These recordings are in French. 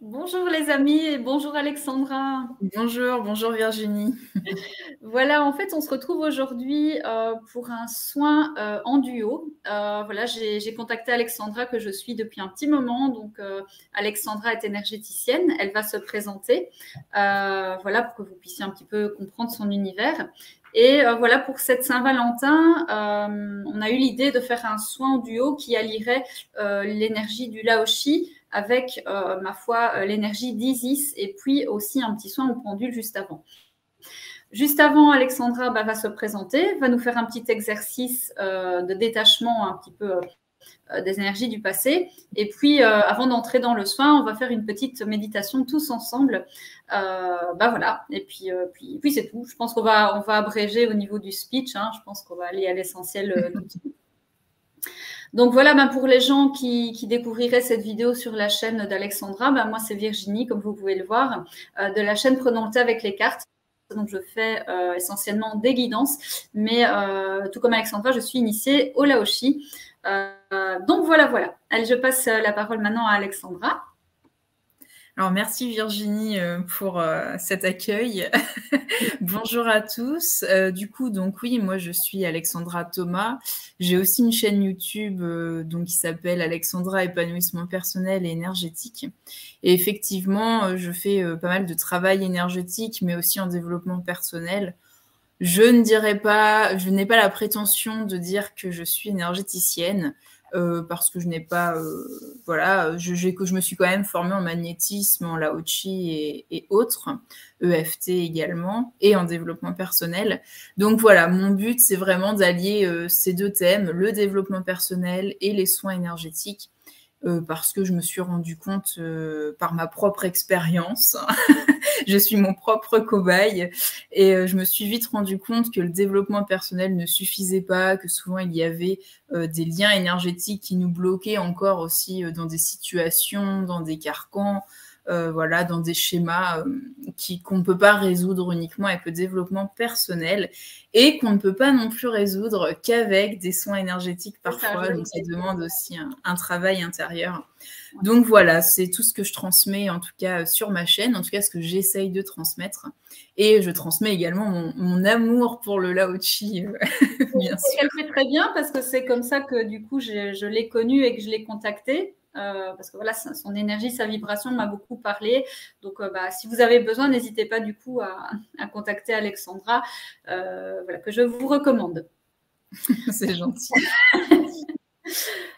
Bonjour les amis et bonjour Alexandra. Bonjour Virginie. Voilà, en fait, on se retrouve aujourd'hui pour un soin en duo. Voilà, j'ai contacté Alexandra que je suis depuis un petit moment. Donc, Alexandra est énergéticienne. Elle va se présenter, voilà, pour que vous puissiez un petit peu comprendre son univers. Et voilà, pour cette Saint-Valentin, on a eu l'idée de faire un soin en duo qui allierait l'énergie du Laoshi avec, ma foi, l'énergie d'Isis et puis aussi un petit soin au pendule juste avant. Juste avant, Alexandra va se présenter, va nous faire un petit exercice de détachement un petit peu des énergies du passé. Et puis, avant d'entrer dans le soin, on va faire une petite méditation tous ensemble. Voilà. Et puis c'est tout. Je pense qu'on va abréger au niveau du speech. Hein. Je pense qu'on va aller à l'essentiel tout de suite. Donc voilà, pour les gens qui découvriraient cette vidéo sur la chaîne d'Alexandra, moi c'est Virginie, comme vous pouvez le voir, de la chaîne Prenons le thé avec les cartes. Donc je fais essentiellement des guidances, mais tout comme Alexandra, je suis initiée au Laoshi. Donc voilà. Allez, je passe la parole maintenant à Alexandra. Alors merci Virginie pour cet accueil. Bonjour à tous. Du coup, donc oui, moi je suis Alexandra Thomas. J'ai aussi une chaîne YouTube donc qui s'appelle Alexandra épanouissement personnel et énergétique. Et effectivement, je fais pas mal de travail énergétique, mais aussi en développement personnel. Je n'ai pas la prétention de dire que je suis énergéticienne. Parce que je n'ai pas, voilà, je me suis quand même formée en magnétisme, en Lao-Chi et autres, EFT également, et en développement personnel. Donc voilà, mon but, c'est vraiment d'allier ces deux thèmes, le développement personnel et les soins énergétiques, parce que je me suis rendu compte par ma propre expérience, je suis mon propre cobaye, et je me suis vite rendu compte que le développement personnel ne suffisait pas, que souvent il y avait des liens énergétiques qui nous bloquaient encore aussi dans des situations, dans des carcans, voilà, dans des schémas qu'on ne peut pas résoudre uniquement avec le développement personnel et qu'on ne peut pas non plus résoudre qu'avec des soins énergétiques parfois. Donc ça demande aussi un travail intérieur. Donc voilà, c'est tout ce que je transmets en tout cas sur ma chaîne, en tout cas ce que j'essaye de transmettre. Et je transmets également mon amour pour le Lao-Chi, bien sûr. Elle fait très bien parce que c'est comme ça que du coup je l'ai connue et que je l'ai contactée. Parce que voilà, son énergie, sa vibration m'a beaucoup parlé. Donc, si vous avez besoin, n'hésitez pas du coup à contacter Alexandra, voilà, que je vous recommande. C'est gentil.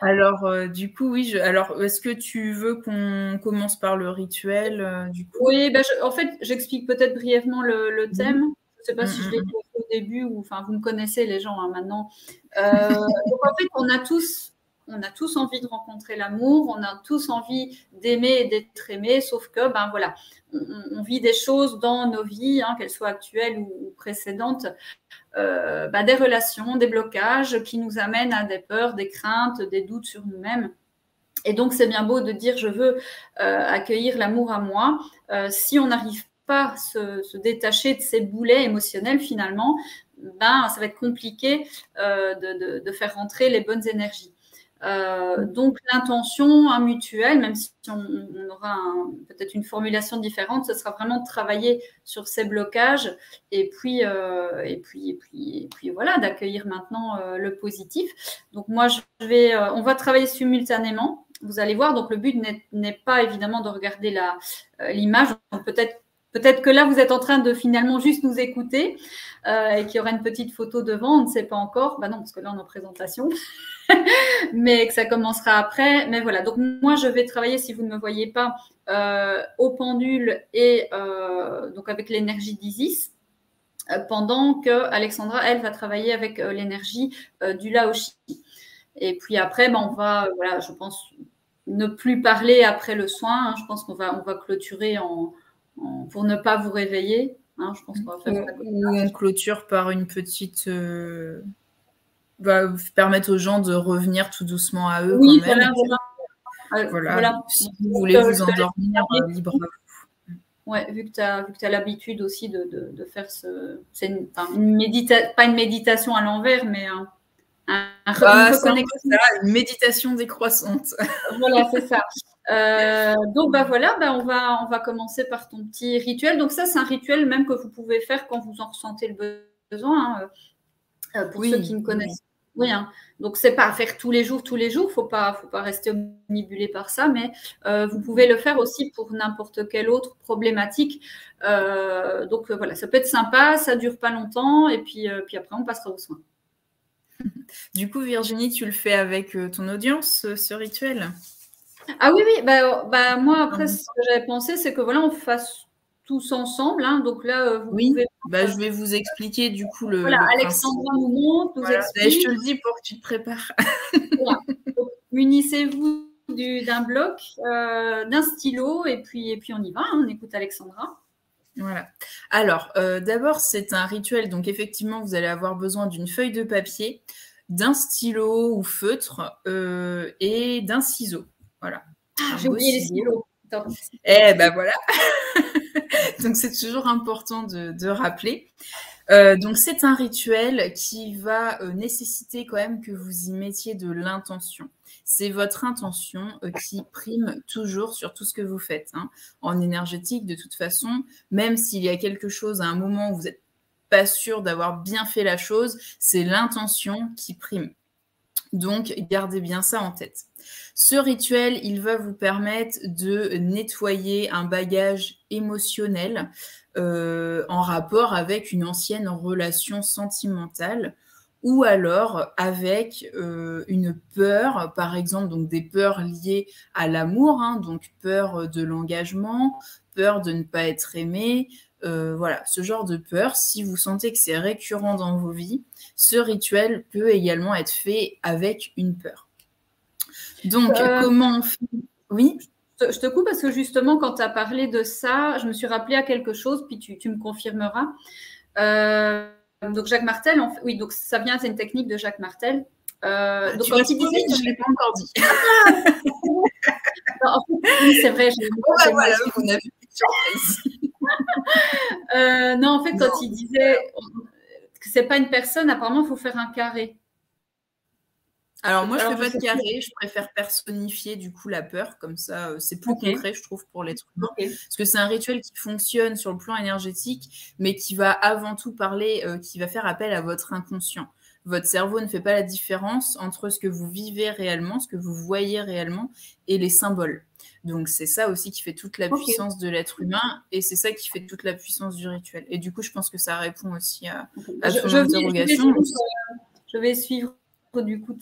Alors, du coup, oui. Alors, est-ce que tu veux qu'on commence par le rituel, du coup? Oui, en fait, j'explique peut-être brièvement le thème. Je ne sais pas si je l'ai dit au début ou, enfin, vous me connaissez les gens hein, maintenant. Donc en fait, on a tous envie de rencontrer l'amour, on a tous envie d'aimer et d'être aimé, sauf que, voilà, on vit des choses dans nos vies, hein, qu'elles soient actuelles ou précédentes, des relations, des blocages qui nous amènent à des peurs, des craintes, des doutes sur nous-mêmes. Et donc, c'est bien beau de dire je veux accueillir l'amour à moi. Si on n'arrive pas à se détacher de ces boulets émotionnels, finalement, ça va être compliqué de faire rentrer les bonnes énergies. Donc, l'intention mutuelle, même si on aura peut-être une formulation différente, ce sera vraiment de travailler sur ces blocages et puis voilà, d'accueillir maintenant le positif. Donc, moi, on va travailler simultanément. Vous allez voir, donc le but n'est pas évidemment de regarder l'image. Peut-être que là, vous êtes en train de finalement juste nous écouter et qu'il y aura une petite photo devant, on ne sait pas encore. Non, parce que là, on est en présentation. Mais que ça commencera après. Mais voilà, donc moi, je vais travailler, si vous ne me voyez pas, au pendule et donc avec l'énergie d'Isis, pendant que Alexandra, elle, va travailler avec l'énergie du Laoshi. Et puis après, on va, voilà, je pense, ne plus parler après le soin. Hein. Je pense qu'on va clôturer pour ne pas vous réveiller. Hein. Je pense qu'on va faire ça comme ça. Ou on clôture par une petite... permettre aux gens de revenir tout doucement à eux Oui, quand même. Voilà. Si vous voulez vous endormir, libre à vous. Ouais, vu que tu as l'habitude aussi de faire c'est pas une méditation à l'envers, mais une reconnexion. Une méditation décroissante. Voilà, c'est ça. Donc, voilà, on va commencer par ton petit rituel. Donc, ça, c'est un rituel même que vous pouvez faire quand vous en ressentez le besoin. Pour ceux qui ne connaissent rien. Donc, c'est pas à faire tous les jours. Faut pas rester omnibulé par ça, mais vous pouvez le faire aussi pour n'importe quelle autre problématique. Donc, voilà, ça peut être sympa, ça dure pas longtemps, et puis après, on passera aux soins. Du coup, Virginie, tu le fais avec ton audience, ce rituel? Ah oui, moi, après, ce que j'avais pensé, c'est que voilà, on fasse tous ensemble. Hein. Donc là, vous pouvez... je vais vous expliquer du coup le Alexandra nous montre, nous explique. Je te le dis pour que tu te prépares. Voilà. Munissez-vous d'un bloc, d'un stylo, et puis on y va. Hein. On écoute Alexandra. Voilà. Alors, d'abord, c'est un rituel. Donc, effectivement, vous allez avoir besoin d'une feuille de papier, d'un stylo ou feutre et d'un ciseau. Voilà. J'ai oublié les stylos. Voilà. Donc, c'est toujours important de rappeler. Donc, c'est un rituel qui va nécessiter quand même que vous y mettiez de l'intention. C'est votre intention qui prime toujours sur tout ce que vous faites. Hein. En énergétique, de toute façon, même s'il y a quelque chose à un moment où vous n'êtes pas sûr d'avoir bien fait la chose, c'est l'intention qui prime. Donc, gardez bien ça en tête. Ce rituel, il va vous permettre de nettoyer un bagage émotionnel en rapport avec une ancienne relation sentimentale ou alors avec une peur, par exemple, donc des peurs liées à l'amour, hein, donc peur de l'engagement, peur de ne pas être aimé, voilà, ce genre de peur. Si vous sentez que c'est récurrent dans vos vies, ce rituel peut également être fait avec une peur. Donc, comment on fait? Oui. Je te coupe parce que justement, quand tu as parlé de ça, je me suis rappelé à quelque chose, puis tu me confirmeras. Donc, Jacques Martel, oui, donc ça vient, c'est une technique de Jacques Martel. Donc, quand il disait, je ne l'ai pas encore dit. Non, en fait, oui, c'est vrai. Voilà, vous n'avez plus de surprise. Non, en fait, quand il disait que c'est pas une personne, apparemment, il faut faire un carré. Alors, moi, je ne fais pas de carré, je préfère personnifier du coup la peur, comme ça, c'est plus concret, je trouve, pour l'être humain. Parce que c'est un rituel qui fonctionne sur le plan énergétique, mais qui va avant tout parler, qui va faire appel à votre inconscient. Votre cerveau ne fait pas la différence entre ce que vous vivez réellement, ce que vous voyez réellement, et les symboles. Donc, c'est ça aussi qui fait toute la puissance de l'être humain, et c'est ça qui fait toute la puissance du rituel. Et du coup, je pense que ça répond aussi à ton interrogation. Je vais suivre du coup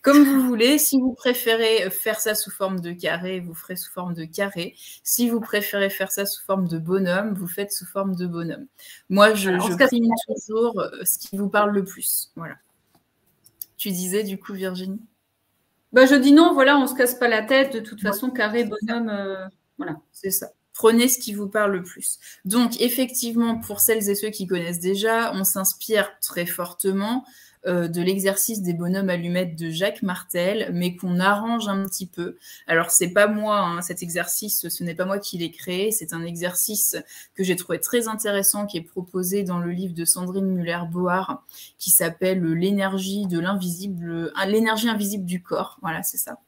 Comme vous voulez. Si vous préférez faire ça sous forme de carré, vous ferez sous forme de carré. Si vous préférez faire ça sous forme de bonhomme, vous faites sous forme de bonhomme. Moi, je prime toujours ce qui vous parle le plus. Voilà. Tu disais du coup, Virginie? Je dis non, voilà, on ne se casse pas la tête. De toute façon, carré, bonhomme, voilà. C'est ça. Prenez ce qui vous parle le plus. Donc, effectivement, pour celles et ceux qui connaissent déjà, on s'inspire très fortement de l'exercice des bonhommes allumettes de Jacques Martel, mais qu'on arrange un petit peu. Alors, c'est pas moi, hein, cet exercice, ce n'est pas moi qui l'ai créé, c'est un exercice que j'ai trouvé très intéressant, qui est proposé dans le livre de Sandrine Muller-Bohar, qui s'appelle l'énergie de l'invisible, l'énergie invisible du corps. Voilà, c'est ça.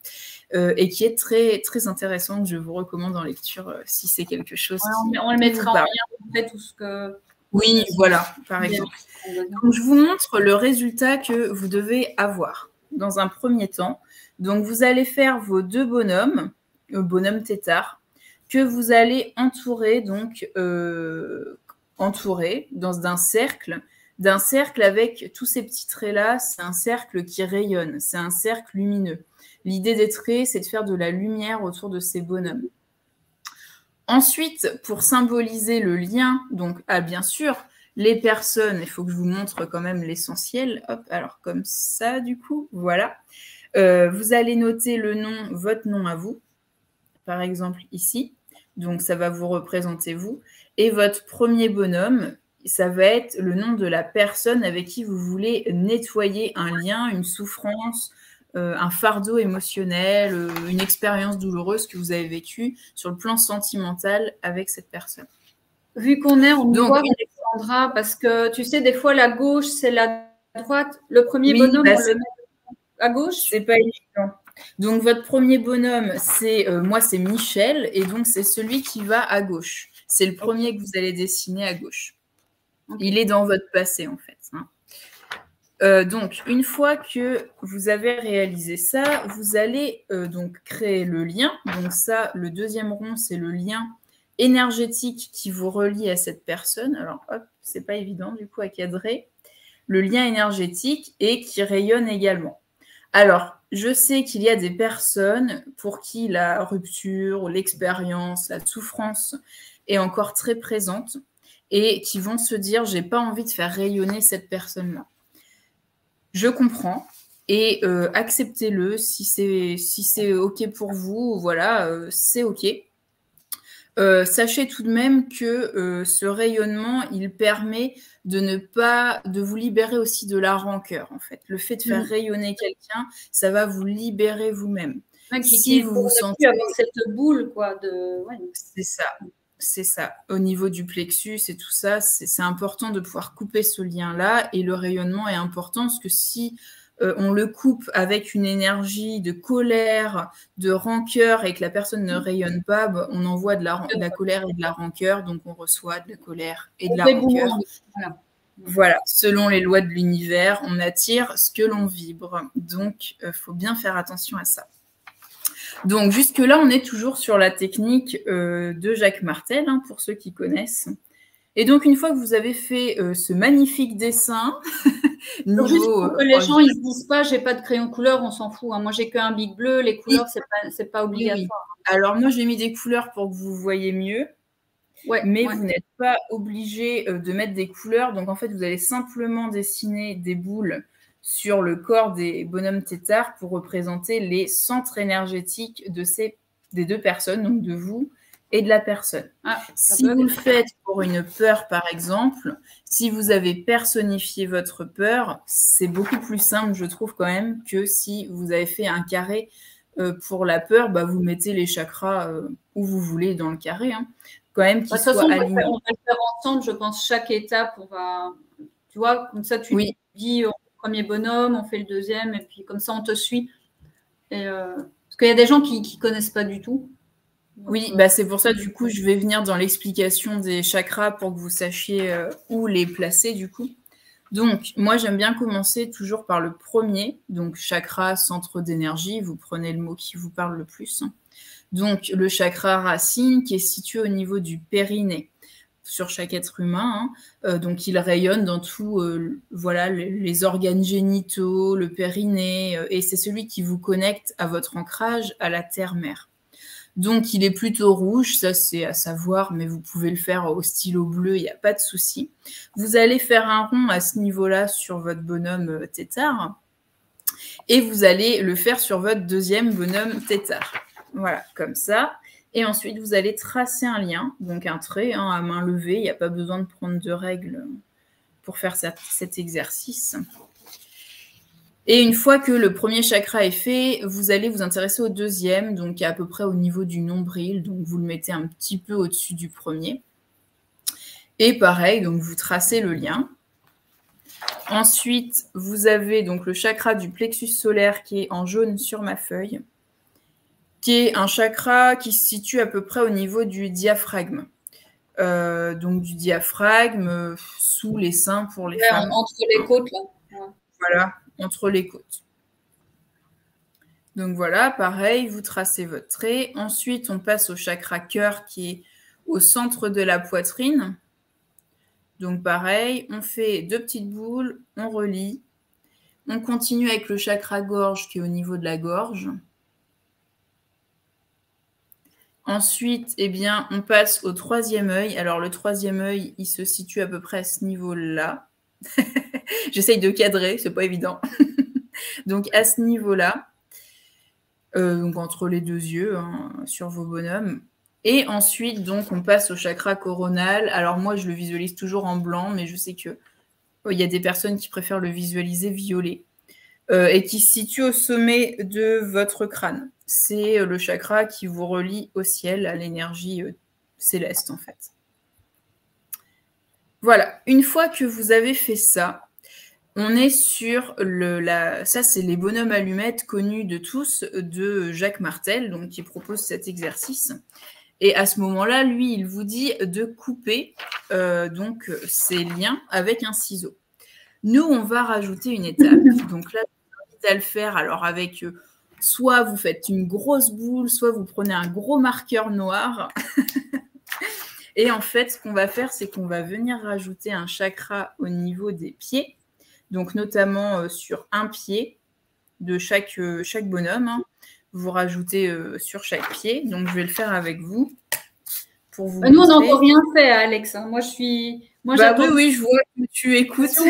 Et qui est très, très intéressant, que je vous recommande en lecture si c'est quelque chose. Ouais, on le mettra en lien après tout ce que... Oui, voilà, par exemple. Donc, je vous montre le résultat que vous devez avoir dans un premier temps. Donc, vous allez faire vos deux bonhommes, bonhomme tétard, que vous allez entourer, donc, d'un cercle avec tous ces petits traits-là. C'est un cercle qui rayonne, c'est un cercle lumineux. L'idée des traits, c'est de faire de la lumière autour de ces bonhommes. Ensuite, pour symboliser le lien, donc, bien sûr, les personnes, il faut que je vous montre quand même l'essentiel. Hop, alors comme ça, du coup, voilà. Vous allez noter le nom, votre nom à vous, par exemple ici. Donc, ça va vous représenter vous. Et votre premier bonhomme, ça va être le nom de la personne avec qui vous voulez nettoyer un lien, une souffrance, un fardeau émotionnel, une expérience douloureuse que vous avez vécue sur le plan sentimental avec cette personne. Vu qu'on est, on nous voit, Alexandra, parce que tu sais, des fois, la gauche, c'est la droite. Le premier bonhomme, on le met à gauche. C'est pas évident. Donc, votre premier bonhomme, moi, c'est Michel, et donc c'est celui qui va à gauche. C'est le premier que vous allez dessiner à gauche. Okay. Il est dans votre passé, en fait. Donc, une fois que vous avez réalisé ça, vous allez donc créer le lien. Donc ça, le deuxième rond, c'est le lien énergétique qui vous relie à cette personne. Alors, hop, c'est pas évident du coup à cadrer. Le lien énergétique et qui rayonne également. Alors, je sais qu'il y a des personnes pour qui la rupture, l'expérience, la souffrance est encore très présente et qui vont se dire « j'ai pas envie de faire rayonner cette personne-là ». Je comprends et acceptez-le si c'est OK pour vous, voilà, c'est OK. Sachez tout de même que ce rayonnement, il permet de vous libérer aussi de la rancœur, en fait. Le fait de faire rayonner quelqu'un, ça va vous libérer vous-même. Si vous vous sentez avec cette boule, quoi, ouais. C'est ça. Au niveau du plexus et tout ça, c'est important de pouvoir couper ce lien-là. Et le rayonnement est important parce que si on le coupe avec une énergie de colère, de rancœur et que la personne ne rayonne pas, bah, on envoie de la colère et de la rancœur, donc on reçoit de la colère et de la rancœur. Voilà, selon les lois de l'univers, on attire ce que l'on vibre. Donc, il faut bien faire attention à ça. Donc, jusque-là, on est toujours sur la technique de Jacques Martel, hein, pour ceux qui connaissent. Et donc, une fois que vous avez fait ce magnifique dessin, niveau, juste pour que les gens ils se disent pas, j'ai pas de crayon couleur, on s'en fout. Hein. Moi, j'ai qu'un Bic bleu, les couleurs, c'est pas obligatoire. Oui. Alors, moi, j'ai mis des couleurs pour que vous voyez mieux. Ouais, mais vous n'êtes pas obligé de mettre des couleurs. Donc, en fait, vous allez simplement dessiner des boules sur le corps des bonhommes têtards pour représenter les centres énergétiques des deux personnes, donc de vous et de la personne. Si vous le faites pour une peur, par exemple, si vous avez personnifié votre peur, c'est beaucoup plus simple, je trouve quand même, que si vous avez fait un carré pour la peur, bah, vous mettez les chakras où vous voulez dans le carré, hein, quand même qu'ils soient alignés. On va le faire ensemble, je pense, chaque étape, on va, tu vois, comme ça tu dis premier bonhomme, on fait le deuxième, et puis comme ça, on te suit. Et, parce qu'il y a des gens qui ne connaissent pas du tout. Donc, oui, bah c'est pour ça, du coup, je vais venir dans l'explication des chakras pour que vous sachiez où les placer, du coup. Donc, moi, j'aime bien commencer toujours par le premier. Donc, chakra, centre d'énergie. Vous prenez le mot qui vous parle le plus. Donc, le chakra racine qui est situé au niveau du périnée sur chaque être humain. Hein. Donc, il rayonne dans tout, voilà, les organes génitaux, le périnée, et c'est celui qui vous connecte à votre ancrage à la terre-mère. Donc, il est plutôt rouge, ça c'est à savoir, mais vous pouvez le faire au stylo bleu, il n'y a pas de souci. Vous allez faire un rond à ce niveau-là sur votre bonhomme tétard, et vous allez le faire sur votre deuxième bonhomme tétard. Voilà, comme ça. Et ensuite, vous allez tracer un lien, donc un trait hein, à main levée. Il n'y a pas besoin de prendre de règles pour faire cet exercice. Et une fois que le premier chakra est fait, vous allez vous intéresser au deuxième, donc à peu près au niveau du nombril. Donc, vous le mettez un petit peu au-dessus du premier. Et pareil, donc vous tracez le lien. Ensuite, vous avez donc le chakra du plexus solaire qui est en jaune sur ma feuille, qui est un chakra qui se situe à peu près au niveau du diaphragme. Donc du diaphragme sous les seins pour les femmes. Entre les côtes, là. Ouais. Voilà, entre les côtes. Donc voilà, pareil, vous tracez votre trait. Ensuite, on passe au chakra cœur qui est au centre de la poitrine. Donc pareil, on fait 2 petites boules, on relie. On continue avec le chakra gorge qui est au niveau de la gorge. Ensuite, eh bien, on passe au troisième œil. Alors, le troisième œil, il se situe à peu près à ce niveau-là. J'essaye de cadrer, c'est pas évident. Donc, à ce niveau-là, donc entre les deux yeux, hein, sur vos bonhommes. Et ensuite, donc, on passe au chakra coronal. Alors, moi, je le visualise toujours en blanc, mais je sais qu'il y a des personnes qui préfèrent le visualiser violet. Et qui se situe au sommet de votre crâne. C'est le chakra qui vous relie au ciel, à l'énergie céleste, en fait. Voilà, une fois que vous avez fait ça, On est sur ça, c'est les bonhommes allumettes connus de tous de Jacques Martel, donc qui propose cet exercice. Et à ce moment-là, lui, il vous dit de couper donc ces liens avec un ciseau. Nous, on va rajouter une étape. Donc là, je vous invite à le faire. Alors avec soit vous faites une grosse boule, soit vous prenez un gros marqueur noir. Et en fait, ce qu'on va faire, c'est qu'on va venir rajouter un chakra au niveau des pieds. Donc notamment sur un pied de chaque bonhomme. Hein. Vous rajoutez sur chaque pied. Donc je vais le faire avec vous. Pour vous nous, on n'a encore rien fait, Alex. Hein. Moi, oui, je vois que tu écoutes.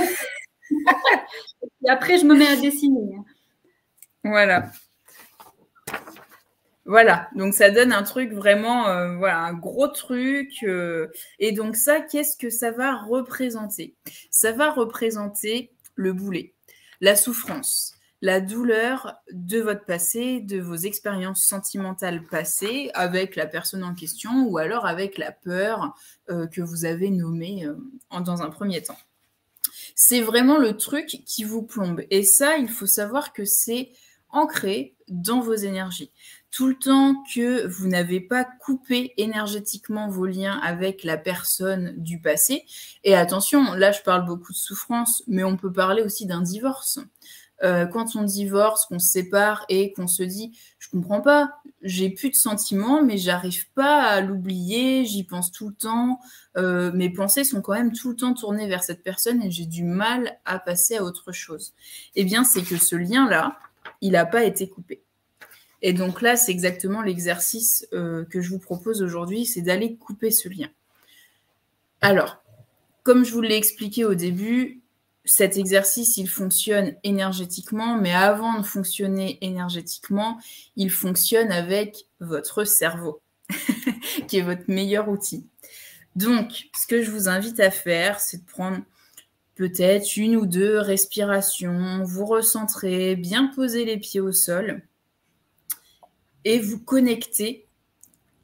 Et après, je me mets à dessiner. Voilà. Voilà, donc ça donne un truc vraiment, un gros truc. Et donc ça, qu'est-ce que ça va représenter? Ça va représenter le boulet, la souffrance, la douleur de votre passé, de vos expériences sentimentales passées avec la personne en question ou alors avec la peur que vous avez nommée dans un premier temps. C'est vraiment le truc qui vous plombe. Et ça, il faut savoir que c'est ancré dans vos énergies. Tout le temps que vous n'avez pas coupé énergétiquement vos liens avec la personne du passé, et attention, là je parle beaucoup de souffrance, mais on peut parler aussi d'un divorce. Quand on divorce, qu'on se sépare et qu'on se dit « je comprends pas, j'ai plus de sentiments, mais j'arrive pas à l'oublier, j'y pense tout le temps, mes pensées sont quand même tout le temps tournées vers cette personne et j'ai du mal à passer à autre chose. » Eh bien, c'est que ce lien-là, il n'a pas été coupé. Et donc là, c'est exactement l'exercice que je vous propose aujourd'hui, c'est d'aller couper ce lien. Alors, comme je vous l'ai expliqué au début, cet exercice, il fonctionne énergétiquement, mais avant de fonctionner énergétiquement, il fonctionne avec votre cerveau, qui est votre meilleur outil. Donc, ce que je vous invite à faire, c'est de prendre peut-être 1 ou 2 respirations, vous recentrer, bien poser les pieds au sol et vous connecter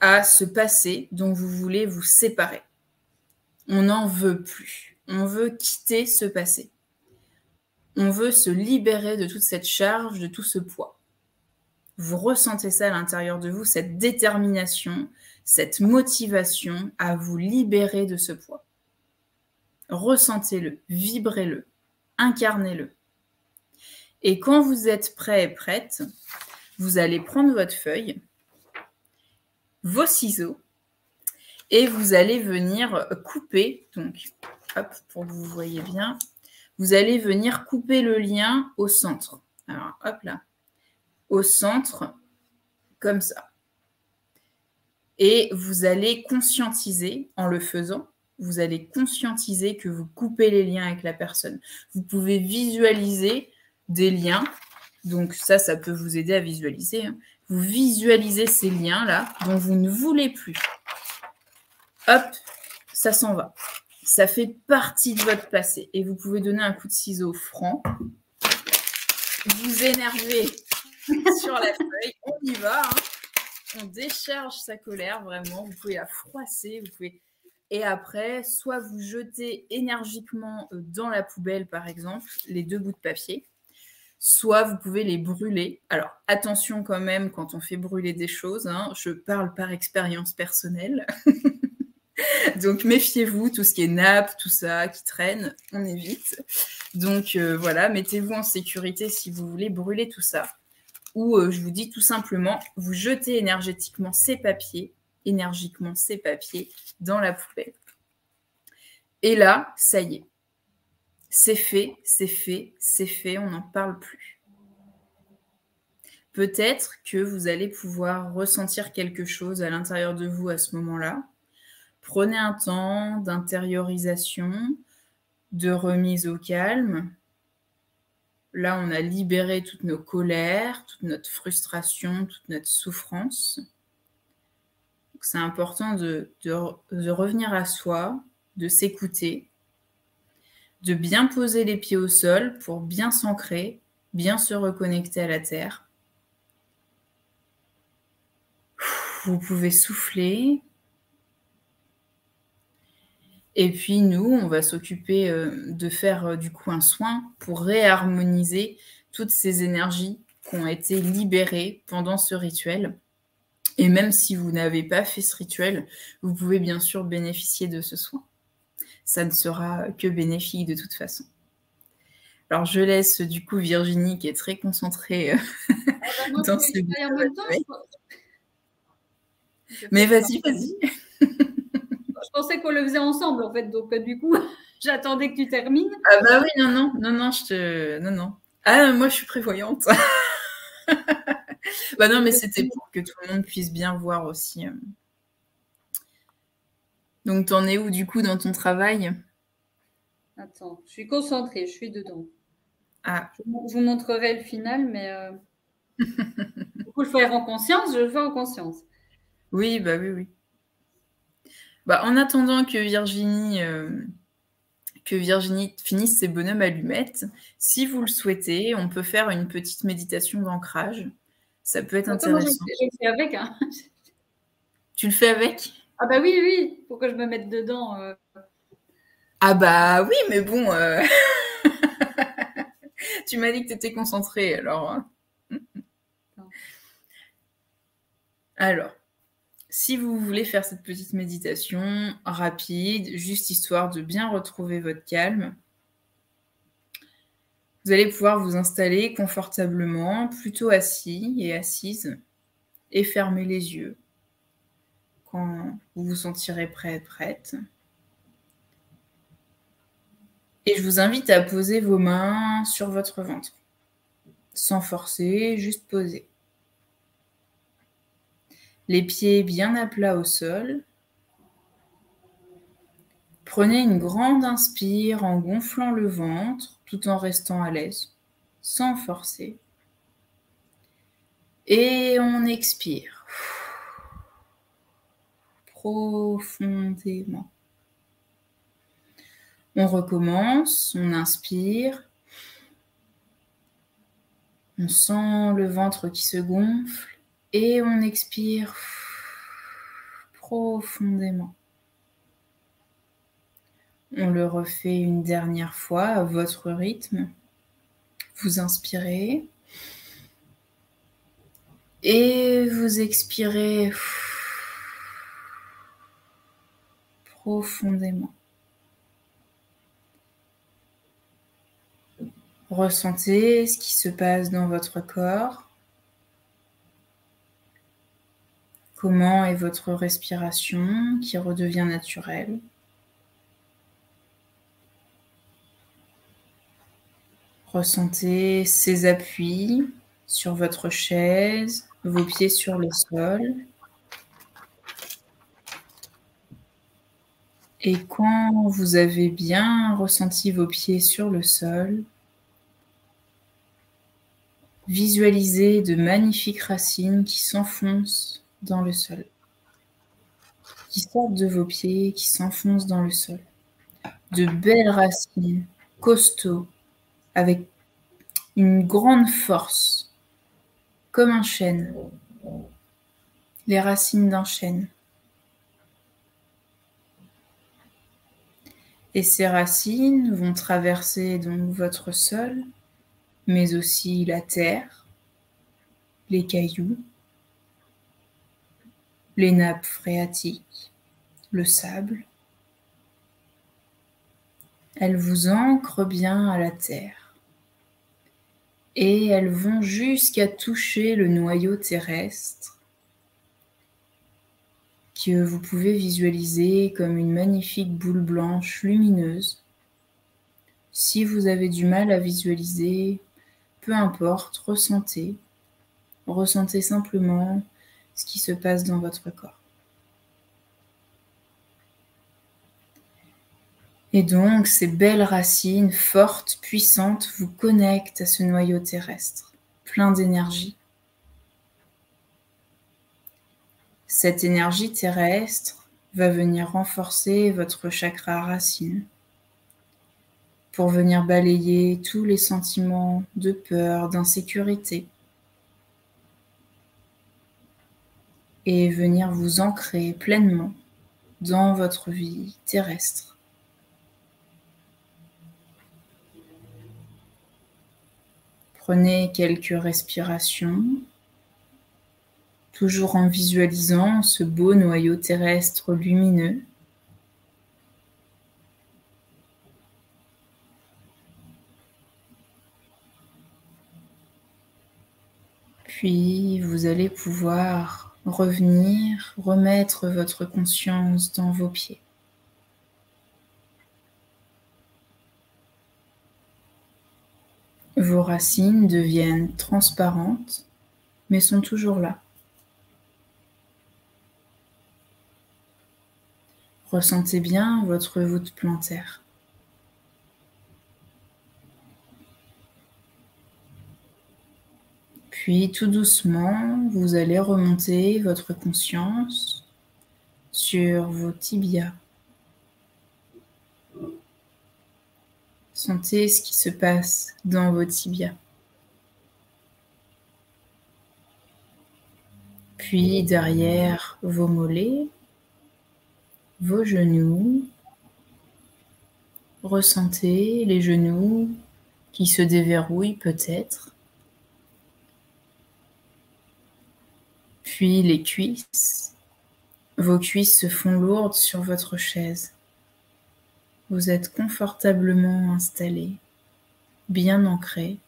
à ce passé dont vous voulez vous séparer. On n'en veut plus. On veut quitter ce passé. On veut se libérer de toute cette charge, de tout ce poids. Vous ressentez ça à l'intérieur de vous, cette détermination, cette motivation à vous libérer de ce poids. Ressentez-le, vibrez-le, incarnez-le. Et quand vous êtes prêt et prête, vous allez prendre votre feuille, vos ciseaux, et vous allez venir couper, donc, hop, pour que vous voyez bien, vous allez venir couper le lien au centre. Alors, hop là, au centre, comme ça. Et vous allez conscientiser, en le faisant, vous allez conscientiser que vous coupez les liens avec la personne. Vous pouvez visualiser des liens, donc ça peut vous aider à visualiser. Hein. Vous visualisez ces liens-là dont vous ne voulez plus. Hop, ça s'en va. Ça fait partie de votre passé. Et vous pouvez donner un coup de ciseau franc. Vous énervez sur la feuille. On y va. Hein. On décharge sa colère, vraiment. Vous pouvez la froisser. Vous pouvez... Et après, soit vous jetez énergiquement dans la poubelle, par exemple, les 2 bouts de papier. Soit vous pouvez les brûler. Alors, attention quand même quand on fait brûler des choses. Hein. Je parle par expérience personnelle. Donc, méfiez-vous, tout ce qui est nappe, tout ça qui traîne, on évite. Donc, voilà, mettez-vous en sécurité si vous voulez brûler tout ça. Ou, je vous dis tout simplement, vous jetez énergétiquement ces papiers dans la poubelle. Et là, ça y est. C'est fait, c'est fait, c'est fait, on n'en parle plus. Peut-être que vous allez pouvoir ressentir quelque chose à l'intérieur de vous à ce moment-là. Prenez un temps d'intériorisation, de remise au calme. Là, on a libéré toutes nos colères, toute notre frustration, toute notre souffrance. C'est important de revenir à soi, de s'écouter, de bien poser les pieds au sol pour bien s'ancrer, bien se reconnecter à la terre. Vous pouvez souffler. Et puis nous, on va s'occuper de faire du coup un soin pour réharmoniser toutes ces énergies qui ont été libérées pendant ce rituel. Et même si vous n'avez pas fait ce rituel, vous pouvez bien sûr bénéficier de ce soin. Ça ne sera que bénéfique de toute façon. Alors je laisse du coup Virginie qui est très concentrée dans ce en même temps, mais vas-y, vas-y. Je pensais qu'on le faisait ensemble en fait, donc du coup, j'attendais que tu termines. Ah bah oui, non, non. Ah, moi je suis prévoyante. Bah non, mais c'était pour que tout le monde puisse bien voir aussi. Donc t'en es où du coup dans ton travail? Attends, je suis concentrée, je suis dedans. Ah. Je vous montrerai le final, mais du coup, le faire en conscience, je le fais en conscience. Oui, bah oui, oui. Bah, en attendant que Virginie finisse ses bonhommes allumettes, si vous le souhaitez, on peut faire une petite méditation d'ancrage. Ça peut être intéressant. Je le fais avec, hein. Tu le fais avec? Ah bah oui, oui, pour que je me mette dedans. Ah bah oui, mais bon, tu m'as dit que tu étais concentrée, alors. Alors, si vous voulez faire cette petite méditation rapide, juste histoire de bien retrouver votre calme, vous allez pouvoir vous installer confortablement, plutôt assis et assise, et fermer les yeux quand vous vous sentirez prêt, prête. Et je vous invite à poser vos mains sur votre ventre, sans forcer, juste poser. Les pieds bien à plat au sol. Prenez une grande inspire en gonflant le ventre, tout en restant à l'aise, sans forcer. Et on expire profondément. On recommence, on inspire. On sent le ventre qui se gonfle et on expire profondément. On le refait une dernière fois à votre rythme. Vous inspirez et vous expirez profondément. Ressentez ce qui se passe dans votre corps. Comment est votre respiration qui redevient naturelle? Ressentez ces appuis sur votre chaise, vos pieds sur le sol. Et quand vous avez bien ressenti vos pieds sur le sol, visualisez de magnifiques racines qui s'enfoncent dans le sol, qui sortent de vos pieds, qui s'enfoncent dans le sol. De belles racines, costauds, avec une grande force, comme un chêne, les racines d'un chêne. Et ces racines vont traverser donc votre sol, mais aussi la terre, les cailloux, les nappes phréatiques, le sable. Elles vous ancrent bien à la terre et elles vont jusqu'à toucher le noyau terrestre que vous pouvez visualiser comme une magnifique boule blanche lumineuse. Si vous avez du mal à visualiser, peu importe, ressentez simplement ce qui se passe dans votre corps. Et donc, ces belles racines fortes, puissantes, vous connectent à ce noyau terrestre, plein d'énergie. Cette énergie terrestre va venir renforcer votre chakra racine pour venir balayer tous les sentiments de peur, d'insécurité et venir vous ancrer pleinement dans votre vie terrestre, Prenez quelques respirations, toujours en visualisant ce beau noyau terrestre lumineux. Puis vous allez pouvoir revenir, remettre votre conscience dans vos pieds. Vos racines deviennent transparentes, mais sont toujours là. Ressentez bien votre voûte plantaire. Puis tout doucement, vous allez remonter votre conscience sur vos tibias. Sentez ce qui se passe dans vos tibias. Puis derrière vos mollets, vos genoux. Ressentez les genoux qui se déverrouillent peut-être. Puis les cuisses. Vos cuisses se font lourdes sur votre chaise. Vous êtes confortablement installé, bien ancré.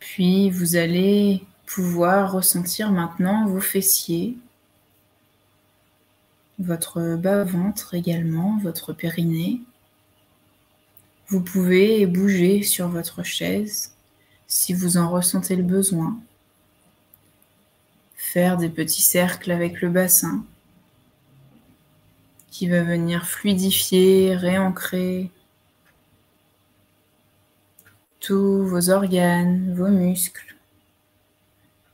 Puis vous allez pouvoir ressentir maintenant vos fessiers, votre bas-ventre également, votre périnée. Vous pouvez bouger sur votre chaise si vous en ressentez le besoin. Faire des petits cercles avec le bassin qui va venir fluidifier, réancrer tous vos organes, vos muscles.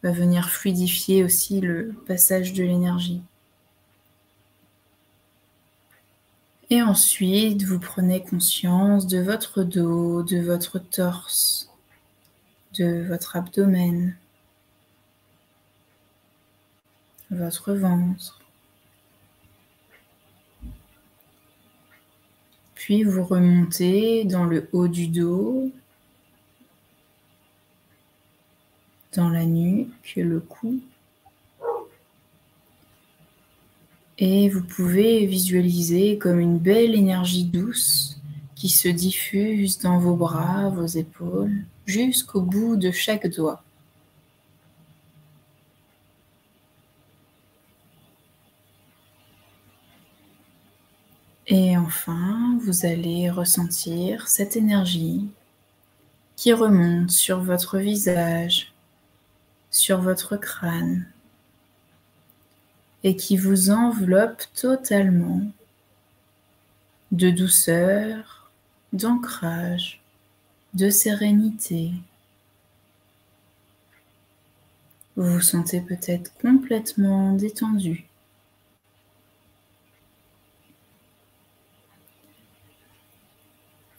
Va venir fluidifier aussi le passage de l'énergie. Et ensuite, vous prenez conscience de votre dos, de votre torse, de votre abdomen, votre ventre. Puis vous remontez dans le haut du dos, dans la nuque, le cou. Et vous pouvez visualiser comme une belle énergie douce qui se diffuse dans vos bras, vos épaules, jusqu'au bout de chaque doigt. Et enfin, vous allez ressentir cette énergie qui remonte sur votre visage, sur votre crâne, et qui vous enveloppe totalement de douceur, d'ancrage, de sérénité. Vous vous sentez peut-être complètement détendu.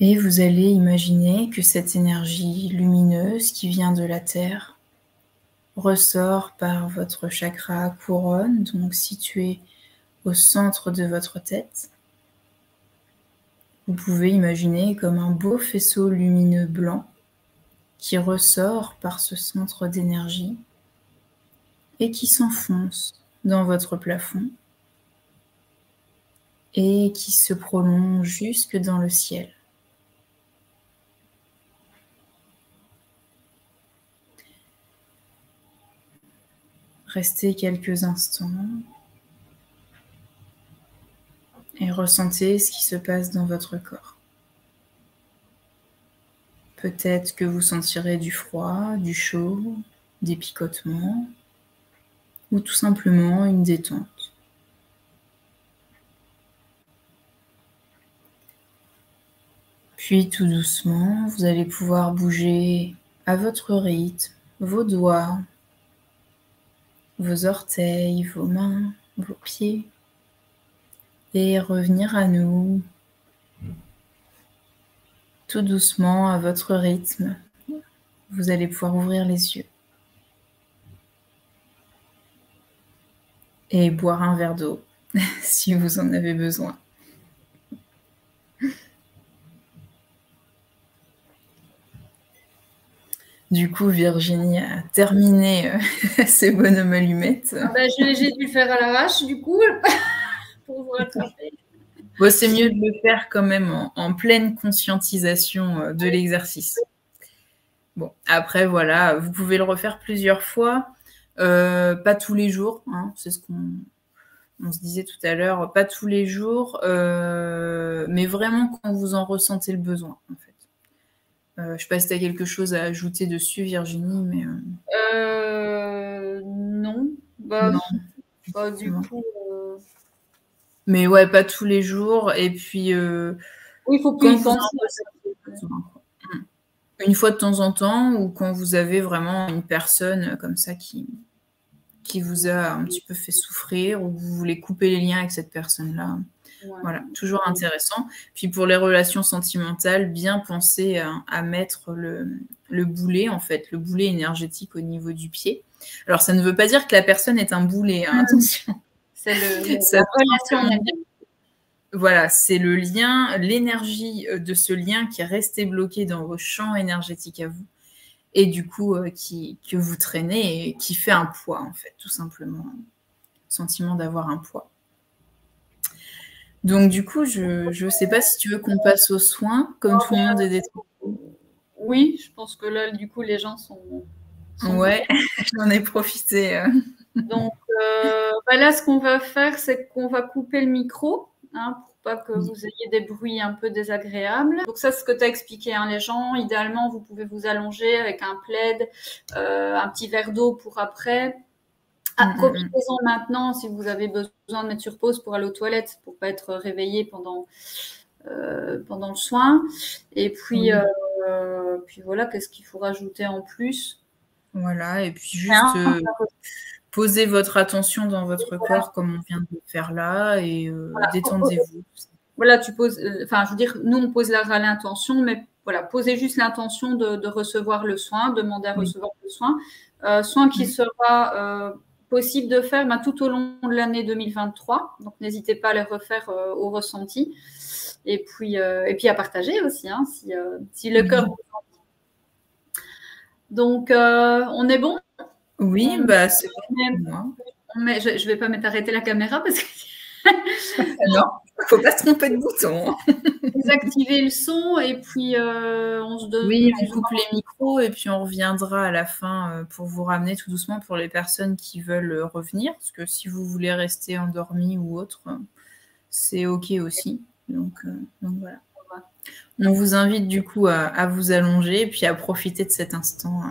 Et vous allez imaginer que cette énergie lumineuse qui vient de la Terre ressort par votre chakra couronne, donc situé au centre de votre tête. Vous pouvez imaginer comme un beau faisceau lumineux blanc qui ressort par ce centre d'énergie et qui s'enfonce dans votre plafond et qui se prolonge jusque dans le ciel. Restez quelques instants et ressentez ce qui se passe dans votre corps. Peut-être que vous sentirez du froid, du chaud, des picotements ou tout simplement une détente. Puis tout doucement, vous allez pouvoir bouger à votre rythme vos doigts, vos orteils, vos mains, vos pieds, et revenir à nous tout doucement à votre rythme. Vous allez pouvoir ouvrir les yeux et boire un verre d'eau si vous en avez besoin. Du coup, Virginie a terminé ses bonhommes allumettes. J'ai dû le faire à l'arrache, du coup, pour vous rattraper. Bon, c'est mieux de le faire quand même en pleine conscientisation de l'exercice. Bon, après, voilà, vous pouvez le refaire plusieurs fois, pas tous les jours, hein, c'est ce qu'on se disait tout à l'heure, pas tous les jours, mais vraiment quand vous en ressentez le besoin, en fait. Je ne sais pas si tu as quelque chose à ajouter dessus, Virginie, mais... Non. Non. Du coup... Mais ouais, pas tous les jours. Et puis, oui, il faut plus y penser. Une fois de temps en temps, ou quand vous avez vraiment une personne comme ça qui vous a un petit peu fait souffrir, ou vous voulez couper les liens avec cette personne-là. Ouais. Voilà, toujours intéressant. Puis pour les relations sentimentales, bien penser à mettre le boulet, en fait, le boulet énergétique au niveau du pied. Alors, ça ne veut pas dire que la personne est un boulet, hein, attention. C'est la relation. Voilà, c'est le lien, l'énergie de ce lien qui est resté bloqué dans vos champs énergétiques à vous, et du coup, que vous traînez et qui fait un poids, en fait, tout simplement. Le sentiment d'avoir un poids. Donc, du coup, je ne sais pas si tu veux qu'on passe aux soins, comme tout le monde est détendu. Oui, je pense que là, du coup, les gens sont ouais, j'en ai profité. Donc, là, ce qu'on va faire, c'est qu'on va couper le micro, hein, pour pas que vous ayez des bruits un peu désagréables. Donc ça, c'est ce que tu as expliqué, hein, les gens. Idéalement, vous pouvez vous allonger avec un plaid, un petit verre d'eau pour après. Profitez-en maintenant si vous avez besoin de mettre sur pause pour aller aux toilettes, pour pas être réveillé pendant le soin. Et puis, puis voilà, qu'est-ce qu'il faut rajouter en plus? Voilà, et puis juste posez votre attention dans votre corps comme on vient de le faire là, et détendez-vous. Voilà, tu poses, enfin, je veux dire, nous on posera l'intention, mais voilà, posez juste l'intention de recevoir le soin, demandez à recevoir le soin. Soin qui sera possible de faire tout au long de l'année 2023. Donc, n'hésitez pas à les refaire au ressenti. Et puis à partager aussi, hein, si le cœur vous envie. Donc, on est bon? Oui, c'est bon pour moi. Je ne vais pas m'arrêter la caméra parce que... non, il ne faut pas se tromper de bouton. Désactiver le son et puis on se donne... Oui, on coupe les micros et puis on reviendra à la fin pour vous ramener tout doucement pour les personnes qui veulent revenir. Parce que si vous voulez rester endormi ou autre, c'est OK aussi. Donc voilà. On vous invite du coup à vous allonger et puis à profiter de cet instant.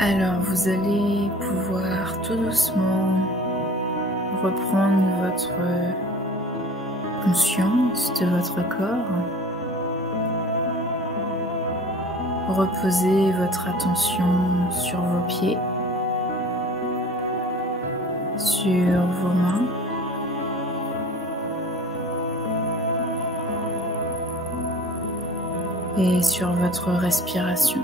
Alors vous allez pouvoir tout doucement reprendre votre conscience de votre corps. Reposez votre attention sur vos pieds, sur vos mains. Et sur votre respiration.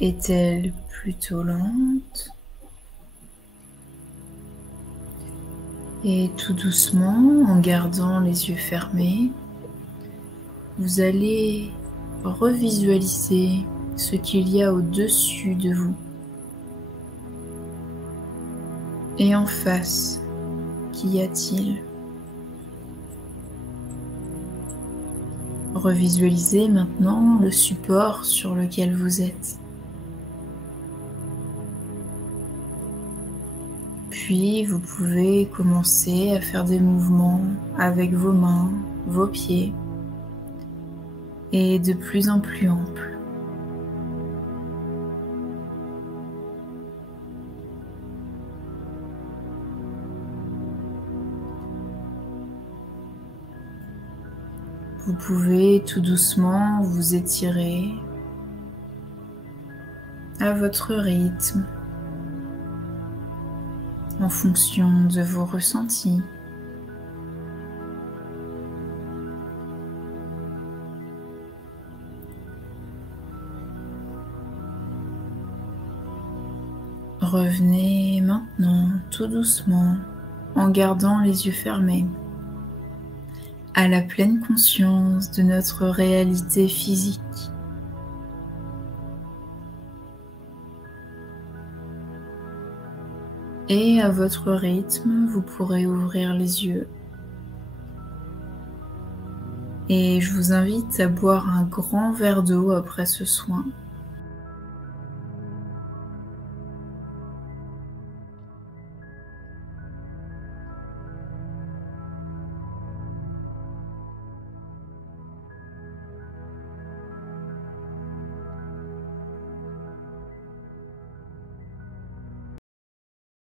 Est-elle plutôt lente? Et tout doucement, en gardant les yeux fermés, vous allez revisualiser ce qu'il y a au-dessus de vous. Et en face, qu'y a-t-il? Revisualisez maintenant le support sur lequel vous êtes. Puis vous pouvez commencer à faire des mouvements avec vos mains, vos pieds, et de plus en plus ample. Vous pouvez tout doucement vous étirer à votre rythme, en fonction de vos ressentis. Revenez maintenant tout doucement, en gardant les yeux fermés, à la pleine conscience de notre réalité physique. Et à votre rythme, vous pourrez ouvrir les yeux. Et je vous invite à boire un grand verre d'eau après ce soin